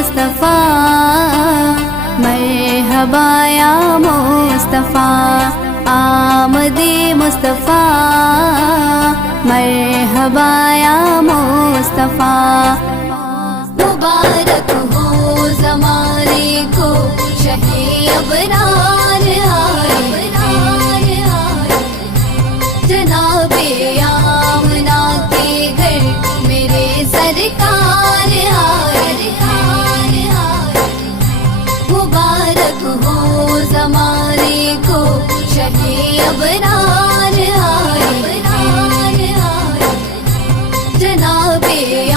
مصطفیٰ مرحبا یا مصطفیٰ آمد مصطفیٰ مرحبا یا مصطفیٰ مبارک ہو زمانے کو شہ ابرار آئے جناب آمنہ کے گھر میرے سرکار آئے مبارک ہو زمانے کو شہ ابرار آئے جناب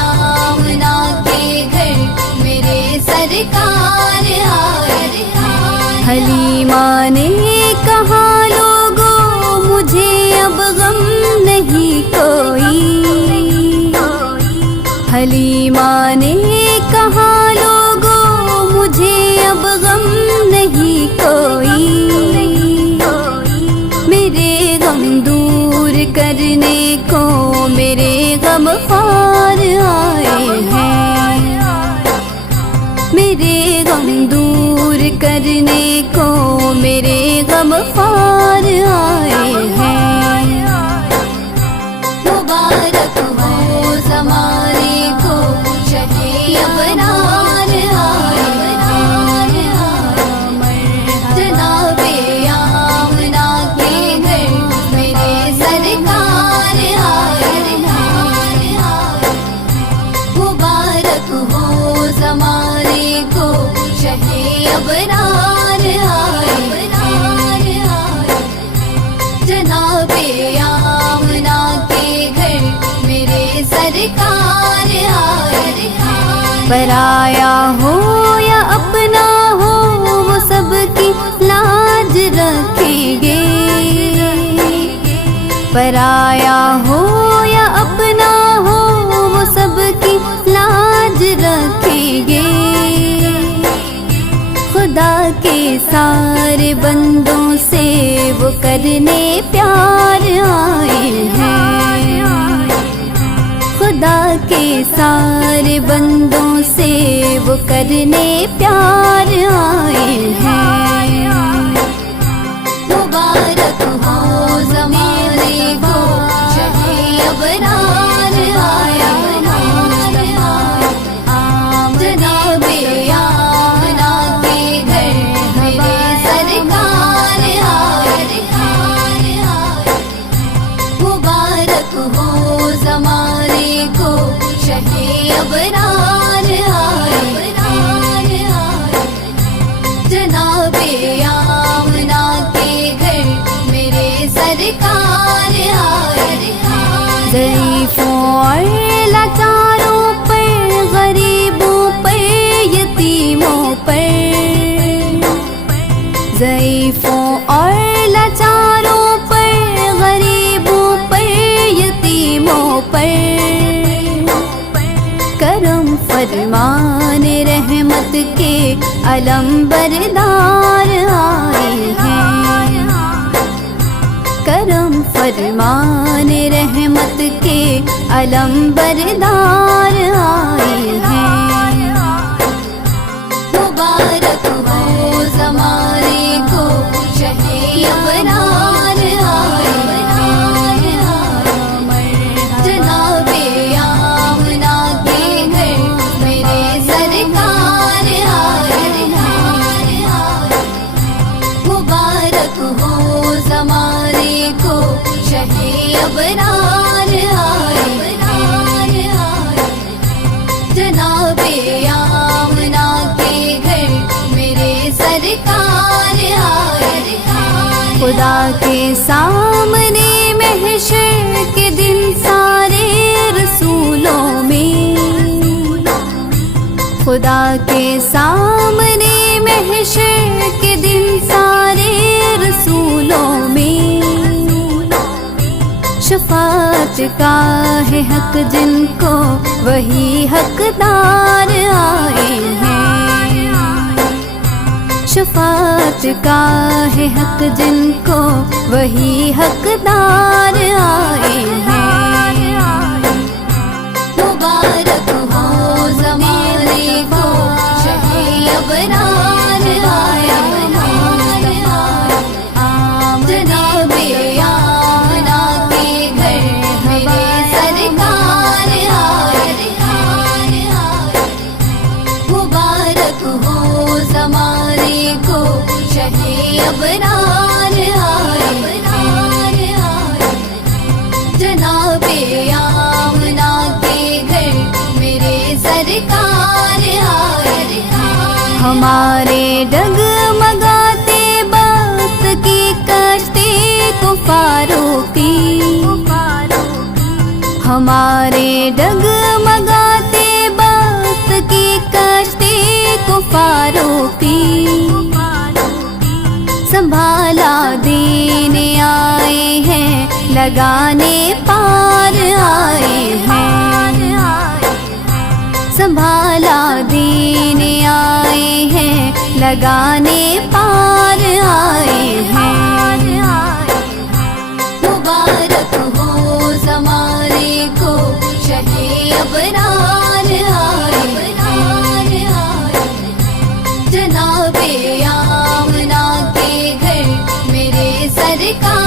آمنہ کے گھر میرے سرکار آئے حلیمہ نے کہا لوگوں مجھے اب غم نہیں کوئی حلیمہ نے کہا لوگوں مجھے اب غم نہیں کوئی میرے غم دور کرنے کو میرے غم خوار آئے ہیں میرے غم دور کرنے کو میرے غم خوار آئے ہیں مبارک ہو زمانے کو شہ ابرار آئے جناب آمنہ کے گھر میرے سرکار آئے مبارک ہو زمانے کو شہ ابرار آئے جناب آمنہ کے گھر میرے سرکار آئے پرایا ہو یا اپنا ہو وہ سب کی لاج رکھیں گے پرایا ہو یا اپنا ہو وہ سب کی لاج رکھیں گے خدا کے سارے بندوں سے وہ کرنے پیار آئے ہیں خدا کے سارے بندوں سے وہ کرنے پیار آئے ہیں مبارک ہو زمانے کو شہ ابرار آیا جناب آمنہ کے گھر میرے سرکار آئے مبارک ہو زمانے کو شہ ابرار آئے جناب آمنہ کے گھر میرے سرکار آئے ضعیفوں اور لاچاروں پر غریبوں پر یتیموں پر ضعیفوں اور لاچاروں پر غریبوں پر یتیموں پر کرم فرمان رحمت کے علم بردار آئے ہیں کرم فرمان رحمت کے علم بردار آئے ہیں مبارک ہو زمانے کو شہ ابرار آئے جناب آمنہ کے گھر میرے سرکار آئے مبارک ہو زمانے کو شہ ابرار آئے جناب آمنہ کے گھر میرے سرکار آئے خدا کے سامنے محشر کے دن سارے رسولوں میں خدا کے سامنے محشر کے دن سارے رسولوں میں شفاعت کا ہے حق جن کو وہی حقدار آئے ہیں شفاعت کا ہے حق جن کو وہی حقدار آئے ہیں مبارک ہو زمانے کو سرکار آئے ہیں، ہمارے ڈگمگاتے بخت کی کشتی کو فاروقی، ہمارے ڈگمگاتے بخت کی کشتی کو فاروقی، سنبھالا دینے آئے ہیں، لگانے پار آئے ہیں، سنبھالا دینے آئے ہیں، لگانے پار آئے ہیں، مبارک ہو زمانے کو شہ ابرار آئے ہیں، جناب آمنہ کے گھر میرے سرکار